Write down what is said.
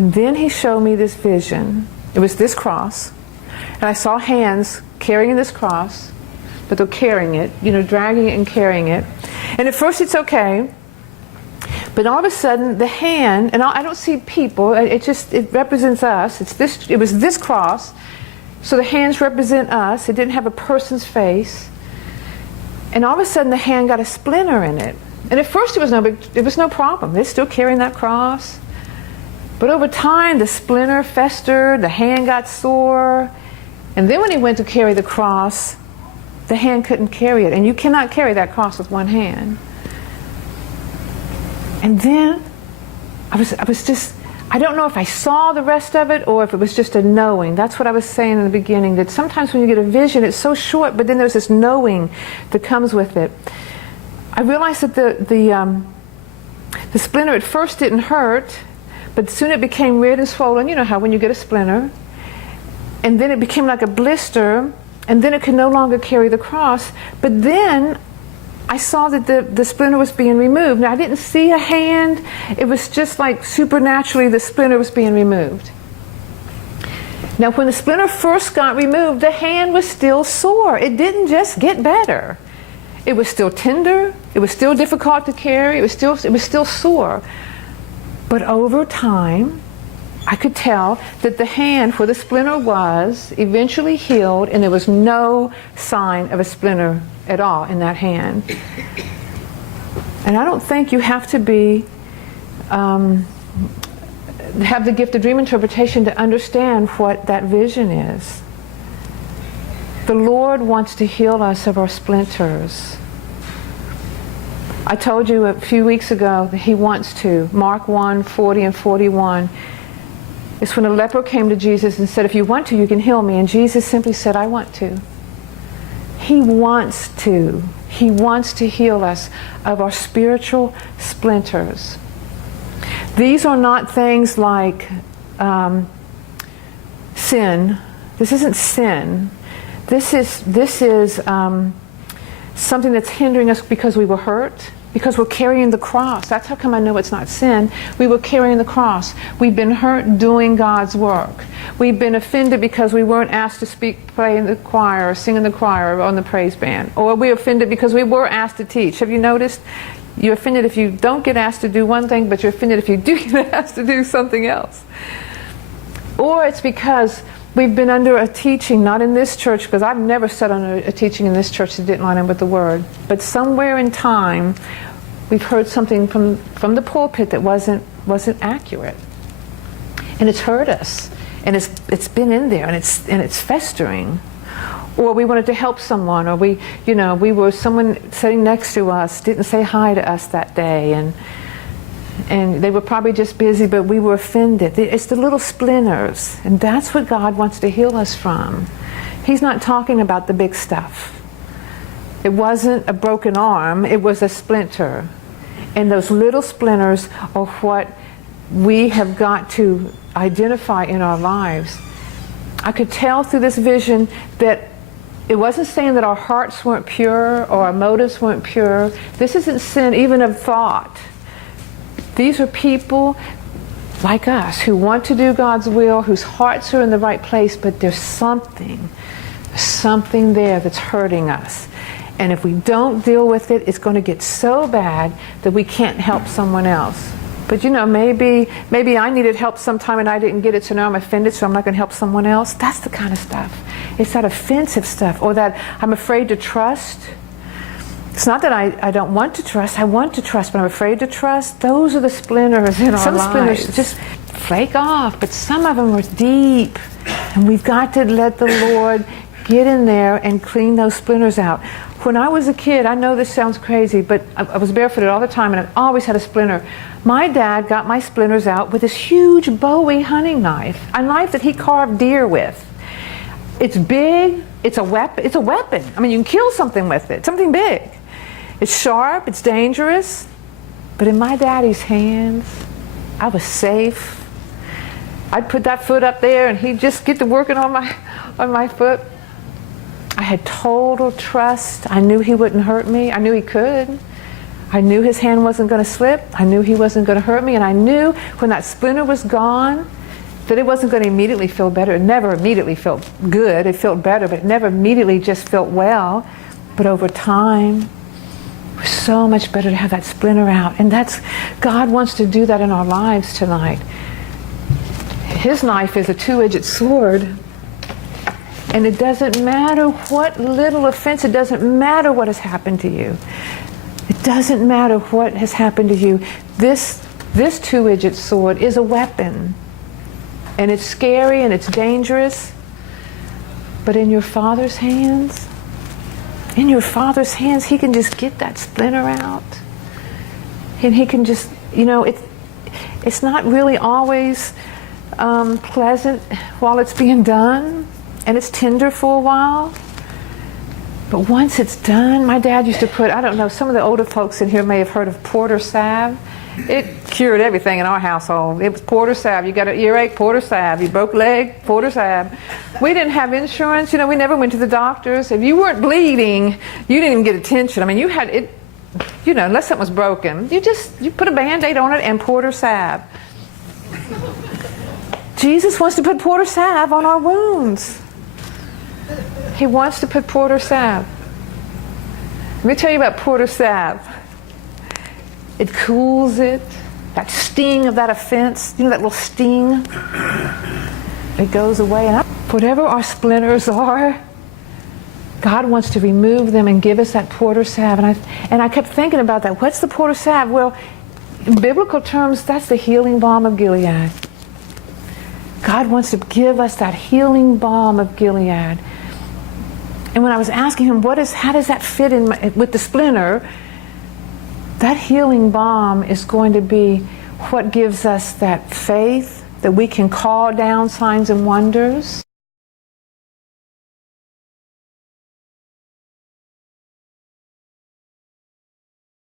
And then he showed me this vision. It was this cross. And I saw hands carrying this cross, but they're carrying it, dragging it and carrying it. And at first it's okay. But all of a sudden, the hand, and I don't see people, it represents us. It was this cross. So the hands represent us. It didn't have a person's face. And all of a sudden, the hand got a splinter in it. And at first, it was no problem. They're still carrying that cross. But over time, the splinter festered, the hand got sore. And then when he went to carry the cross, the hand couldn't carry it. And you cannot carry that cross with one hand. And then, I don't know if I saw the rest of it or if it was just a knowing. That's what I was saying in the beginning, that sometimes when you get a vision, it's so short, but then there's this knowing that comes with it. I realized that the splinter at first didn't hurt, but soon it became red and swollen. You know how when you get a splinter. And then it became like a blister, and then it could no longer carry the cross. But then I saw that the splinter was being removed. Now, I didn't see a hand. It was just like supernaturally the splinter was being removed. Now, when the splinter first got removed, the hand was still sore. It didn't just get better. It was still tender. It was still difficult to carry. It was still sore. But over time, I could tell that the hand where the splinter was eventually healed, and there was no sign of a splinter at all in that hand. And I don't think you have to have the gift of dream interpretation to understand what that vision is. The Lord wants to heal us of our splinters. I told you a few weeks ago that He wants to. Mark 1:40 and 41. It's when a leper came to Jesus and said, "If you want to, you can heal me." And Jesus simply said, "I want to." He wants to. He wants to heal us of our spiritual splinters. These are not things like sin. This isn't sin. This is something that's hindering us because we were hurt, because we're carrying the cross. That's how come I know it's not sin. We were carrying the cross. We've been hurt doing God's work. We've been offended because we weren't asked to play in the choir, or sing in the choir, or on the praise band. Or we're offended because we were asked to teach. Have you noticed? You're offended if you don't get asked to do one thing, but you're offended if you do get asked to do something else. Or it's because we've been under a teaching, not in this church, because I've never sat under a teaching in this church that didn't line up with the Word. But somewhere in time, we've heard something from the pulpit that wasn't accurate, and it's hurt us, and it's been in there, and it's festering. Or we wanted to help someone, or someone sitting next to us didn't say hi to us that day, and they were probably just busy, but we were offended. It's the little splinters, and that's what God wants to heal us from. He's not talking about the big stuff. It wasn't a broken arm, it was a splinter. And those little splinters are what we have got to identify in our lives. I could tell through this vision that it wasn't saying that our hearts weren't pure or our motives weren't pure. This isn't sin even of thought. These are people like us who want to do God's will, whose hearts are in the right place, but there's something there that's hurting us. And if we don't deal with it, it's going to get so bad that we can't help someone else. But maybe I needed help sometime and I didn't get it, so now I'm offended, so I'm not going to help someone else. That's the kind of stuff. It's that offensive stuff, or that I'm afraid to trust. It's not that I don't want to trust. I want to trust, but I'm afraid to trust. Those are the splinters in our lives. Some splinters just flake off, but some of them are deep. And we've got to let the Lord get in there and clean those splinters out. When I was a kid, I know this sounds crazy, but I was barefooted all the time, and I always had a splinter. My dad got my splinters out with this huge Bowie hunting knife, a knife that he carved deer with. It's big. It's a weapon. I mean, you can kill something with it, something big. It's sharp. It's dangerous. But in my daddy's hands, I was safe. I'd put that foot up there, and he'd just get to working on my foot. I had total trust. I knew he wouldn't hurt me. I knew he could. I knew his hand wasn't going to slip. I knew he wasn't going to hurt me. And I knew when that splinter was gone that it wasn't going to immediately feel better. It never immediately felt good. It felt better, but it never immediately just felt well. But over time, it was so much better to have that splinter out. And God wants to do that in our lives tonight. His knife is a two-edged sword. And it doesn't matter what little offense, it doesn't matter what has happened to you. It doesn't matter what has happened to you. This two-edged sword is a weapon. And it's scary and it's dangerous. But in your Father's hands, He can just get that splinter out. And He can just, it's not really always pleasant while it's being done. And it's tender for a while. But once it's done, my dad used to put, I don't know, some of the older folks in here may have heard of Porter Salve. It cured everything in our household. It was Porter Salve. You got an earache, Porter Salve. You broke a leg, Porter Salve. We didn't have insurance. We never went to the doctors. If you weren't bleeding, you didn't even get attention. I mean, you had it, unless something was broken, you put a Band-Aid on it and Porter Salve. Jesus wants to put Porter Salve on our wounds. He wants to put Porter Salve. Let me tell you about Porter Salve. It cools it. That sting of that offense, that little sting, it goes away. And whatever our splinters are, God wants to remove them and give us that Porter Salve. And I kept thinking about that. What's the Porter Salve? Well, in biblical terms, that's the healing balm of Gilead. God wants to give us that healing balm of Gilead. And when I was asking him, how does that fit in with the splinter? That healing balm is going to be what gives us that faith that we can call down signs and wonders.